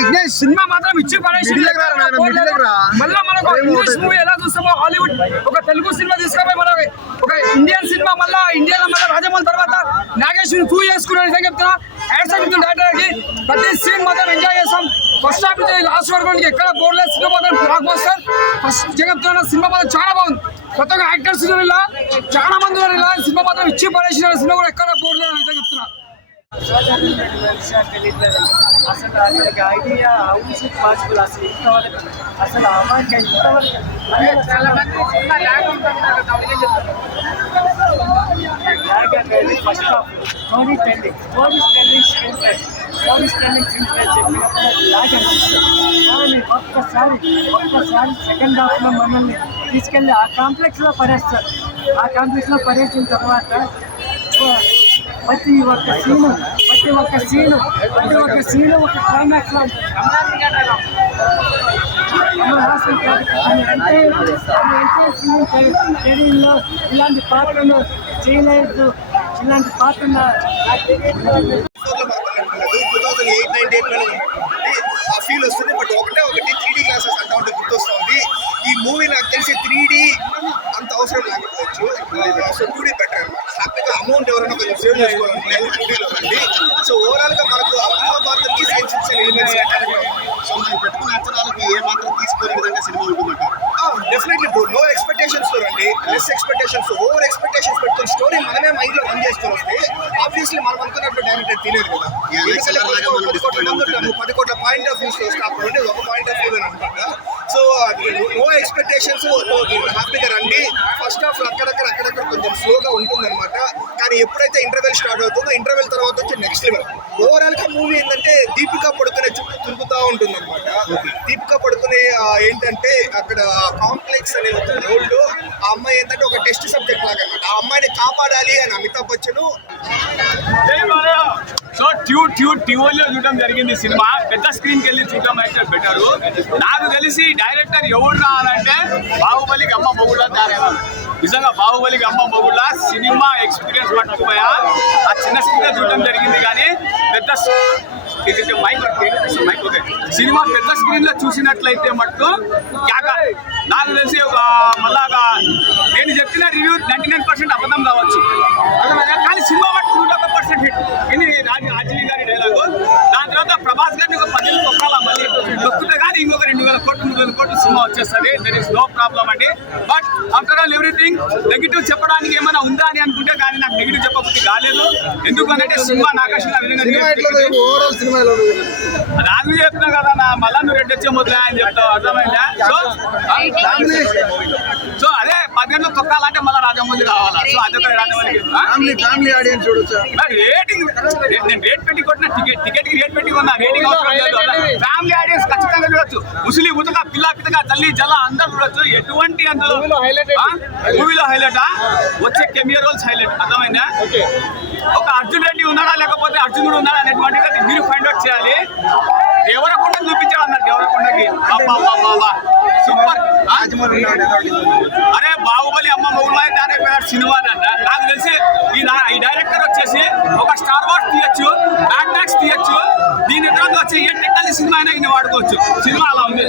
Vignesh cinema మాత్రం ఇచ్చి పడేసి మళ్ళీ మనకు ఇంగ్లీష్ మూవీ ఎలా చూస్తామో హాలీవుడ్ ఒక తెలుగు సినిమా తీసుకుపోయి మన ఒక ఇండియన్ సినిమా మళ్ళీ ఇండియాలో మళ్ళీ రాజమౌళి తర్వాత నాగేశ్వరి ప్రూవ్ చేసుకున్నాను చెప్తున్నా. యాడ్స్ చెప్తున్నా డైరెక్టర్కి ప్రతి సీన్ మాత్రం ఎంజాయ్ చేస్తాం. ఫస్ట్ హాఫ్ నుంచి లాస్ట్ వరకు ఎక్కడ బోర్లేదు. సినిమా మాత్రం బ్లాక్ బస్టర్. ఫస్ట్ చెప్తున్నా సినిమా మాత్రం చాలా బాగుంది. కొత్తగా యాక్టర్స్ ఇలా చాలా మంది ఇలా సినిమా మాత్రం ఇచ్చి పడేసిన సినిమా కూడా ఎక్కడ బోర్లేదు అయితే చెప్తున్నా. అసలు అతనికి ఐడియా అవును పాసిబుల్ అసలు ఇంతవరకు అసలు అమ్మాయికి ఇంతవరకు ఫస్ట్ హాఫ్ స్టోరీ టెల్లింగ్ చెప్పినప్పుడు లాగ్ అనిపిస్తుంది. కానీ ఒక్కసారి సెకండ్ హాఫ్లో మనల్ని తీసుకెళ్ళి ఆ కాంప్లెక్స్లో పడేస్తారు. ఆ కాంప్లెక్స్లో పడేసిన తర్వాత ప్రతి ఒక్క సీను ఒక క్లైమాక్స్ లో కెరీర్లో ఇలాంటి పాత్రను చేయలేదు. ఇలాంటి పాత్ర 2008-98 ఆ ఫీల్ వస్తుంది. బట్ ఒకటి 3D గ్లాసెస్ అంటా ఉంటే గుర్తొస్తుంది. ఈ మూవీ నాకు తెలిసి 3D అంత అవసరం లేకపోవచ్చు. సో 2D బెటర్ అనమాట. హ్యాపీగా అమౌంట్ ఎవరైనా కొంచెం సేవ్ చేసుకోవాలంటే 2Dలో రండి. సో ఓవరాల్గా మనకు పాత్రకి సైన్స్ ఫిక్షన్ ఎలిమెంట్స్ సో మనం పెట్టుకున్న అంచనాలకి ఏ మాత్రం తీసుకునే విధంగా సినిమా ఉంటుందంటారు? Definitely bro. నో ఎక్స్పెక్టేషన్స్ రండి, లెస్ ఎక్స్పెక్టేషన్స్. ఓవర్ ఎక్స్పెక్టేషన్స్ పెట్టుకుని స్టోరీ మనమే మైండ్లో రన్ చేసుకొని వస్తే ఆబ్వియస్లీ మనం అనుకున్నట్లు డైరెక్టర్ తెలియదు కదా. 10 కోట్ల పాయింట్ ఆఫ్ వ్యూస్ వస్తే అప్పుడు ఉంటే ఒక పాయింట్ ఆఫ్ వ్యూ అనుకుంటా. సో నో ఎక్స్పెక్టేషన్స్, హ్యాపీగా రండి. ఫస్ట్ హాఫ్ అక్కడక్కడ కొంచెం స్లోగా ఉంటుందన్నమాట. కానీ ఎప్పుడైతే ఇంటర్వెల్ స్టార్ట్ అవుతుందో ఇంటర్వెల్ తర్వాత వచ్చి నెక్స్ట్ లెవెల్. ఓవరాల్గా మూవీ ఏంటంటే దీపికా పడుకునే చుట్టూ తిరుగుతూ ఉంటుందన్నమాట. దీపికా పడుకునే ఏంటంటే అక్కడ కాంప్లెక్స్ అనే ఒక రోడ్లో ఆ అమ్మాయి ఏంటంటే ఒక టెస్ట్ సబ్జెక్ట్ లాగా అనమాట. ఆ అమ్మాయిని కాపాడాలి అని అమితాబ్ బచ్చన్ సో ట్యూన్లో చూడడం జరిగింది. సినిమా పెద్ద స్క్రీన్కి వెళ్ళి చూడడం అయితే బెటరు. నాకు తెలిసి డైరెక్టర్ ఎవరు రావాలంటే బాహుబలికి అమ్మ మొగుళ్ళ తయారయ్యారు. నిజంగా బాహుబలికి అమ్మ మొగుళ్ళ సినిమా ఎక్స్పీరియన్స్ పట్టుకుపోయా. ఆ చిన్న స్క్రీన్లో చూడడం జరిగింది. కానీ పెద్ద మైక్ ఓకే సినిమా పెద్ద స్క్రీన్లో చూసినట్లయితే మట్టు నాకు తెలిసి ఒక మళ్ళా నేను చెప్పిన రివ్యూ 99% అబద్ధం కావచ్చు. కానీ సినిమా మట్టు 101% హిట్. ఇది రాజీవ్ గారి డైలాగు. దాని తర్వాత ప్రభాస్ గారిని ఒక 10 తొక్కాల మళ్ళీ తొక్కితే కానీ ఇంకొక 2,000 కోట్లు 3,000 కోట్లు సినిమా వచ్చేస్తుంది. దెర్ ఇస్ నో ప్రాబ్లం అండి. But after all everything negative చెప్పడానికి ఏమైనా ఉందా అని అనుకుంటే కానీ నాకు నెగిటివ్ చెప్పబుద్ధి కాలేదు. ఎందుకంటే సినిమా నాకర్షణ రాజు చెప్తున్నా కదా నా మళ్ళా నువ్వు రెడ్డి వచ్చే మొదలే అని చెప్తావు. అర్థమైందా? సో అదే 10 గంటలు తొక్కాలంటే మళ్ళీ రాజమౌళి కావాలా? సో అదొక రాజమౌళి రేటింగ్ నేను రేట్ పెట్టి కొట్టిన టికెట్ కి రేట్ పెట్టి కొన్నా. రేటింగ్ ఫ్యామిలీ ఆడియన్స్ ఖచ్చితంగా చూడొచ్చు. ముసలి ఉతక పిల్ల పితక తల్లి జల అందరూ చూడొచ్చు. ఎటువంటి అందులో మూవీలో హైలైట్ వచ్చే కెమియర్ రోల్స్ హైలైట్. అర్థమైందా? ఒక అర్జున్ రెడ్డి ఉన్నాడా లేకపోతే అర్జునుడు ఉన్నాడా అనేటువంటిది మీరు ఫైండ్ అవుట్ చేయాలి. దేవరకొండ చూపించాడు అన్నారు. దేవరకొండకి సూపర్. అరే బాహుబలి అమ్మ మొగుళ్ళ సినిమా అంట. నాకు తెలిసి ఈ డైరెక్టర్ వచ్చేసి ఒక స్టార్ వార్స్ తీయచ్చు, మ్యాడ్ మ్యాక్స్ తీయచ్చు. దీని తర్వాత వచ్చి ఏ టెక్నాలజీ సినిమా అయినా ఈయన వాడుకోవచ్చు. సినిమా అలా ఉంది.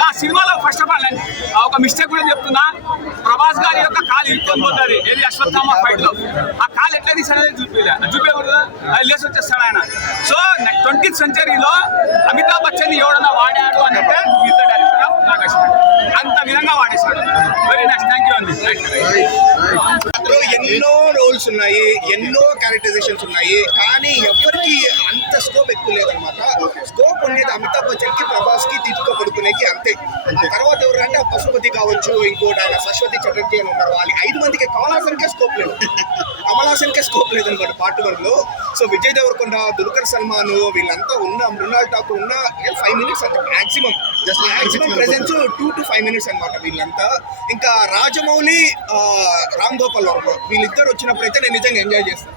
నా సినిమాలో ఫస్ట్ ఆఫ్ ఆల్ ఒక మిస్టేక్ కూడా చెప్తున్నా. ప్రభాస్ గారి యొక్క కాలు ఇరుక్కొని పోతుంది. ఏది అశ్వత్థామ ఫైట్ లో ఆ కాలు ఎట్లా తీసాడని చూపించకూడదు. అది లేసి వచ్చేస్తాడు ఆయన. సో 20th సెంచరీలో అమితాబ్ బచ్చన్ ఎవడన్నా వాడాడు అని అంటే అంత విధంగా వాడేశాడు. Very nice. థ్యాంక్ యూ అండి. ఎన్నో రోల్స్ ఉన్నాయి, ఎన్నో క్యారెక్టరైజేషన్స్ ఉన్నాయి. కానీ ఎవరికి అంత స్కోప్ ఎక్కువ లేదనమాట. స్కోప్ ఉండేది అమితాబ్ బచ్చన్ కి, ప్రభాస్ కి, దీపికా పడుకునేకి అంతే. ఆ తర్వాత ఎవరంటే పశుపతి కావచ్చు, ఇంకోటి ఆయన సరస్వతి చటర్జీ అని ఉన్నారు. వాళ్ళు 5 మందికి కమల్ హాసన్కే స్కోప్ లేదనమాట పార్ట్ 1 లో. సో విజయ్ దేవరకొండ, దుల్కర్ సల్మాన్ వీళ్ళంతా ఉన్న మృణాల్ ఠాకూర్ ఉన్న 5 మినిట్స్ అంటే మాక్సిమం ప్రెజెన్స్ 2 to 5 మినిట్స్ అనమాట వీళ్ళంతా. ఇంకా రాజమౌళి, రామ్ గోపాల్ వర్మ వీళ్ళిద్దరు వచ్చినప్పుడైతే నేను నిజంగా ఎంజాయ్ చేస్తాను.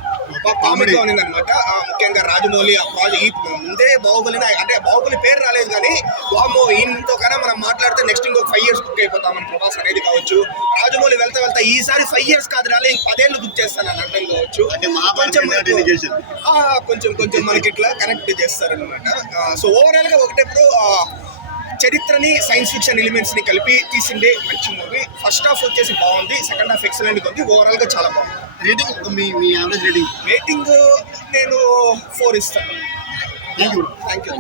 కామెడీగా ఉంది అనమాట. ముఖ్యంగా రాజమౌళి ఈ ముందే బాహుబలిని, అంటే బాహుబలి పేరు రాలేదు కానీ వామో ఈయనతో కన్నా మనం మాట్లాడితే నెక్స్ట్ ఇంకొక 5 years బుక్ అయిపోతామని ప్రభాస్ అనేది కావచ్చు. రాజమౌళి వెళ్తా ఈసారి 5 years కాదు రాలే, 10 ఏళ్ళు బుక్ చేస్తానని అర్థం కావచ్చు. కొంచెం మనకి ఇట్లా కనెక్ట్ చేస్తారనమాట. సో ఓవరాల్ గా ఒకటే చరిత్రని సైన్స్ ఫిక్షన్ ఎలిమెంట్స్ ని కలిపి తీసిండే మంచి మూవీ. ఫస్ట్ హాఫ్ వచ్చేసి బాగుంది, సెకండ్ హాఫ్ ఎక్సలెంట్ ఉంది, ఓవరాల్ గా చాలా బాగుంది. రేటింగ్ మీ యావరేజ్ రేటింగ్ నేను 4 ఇస్తాను. Thank you.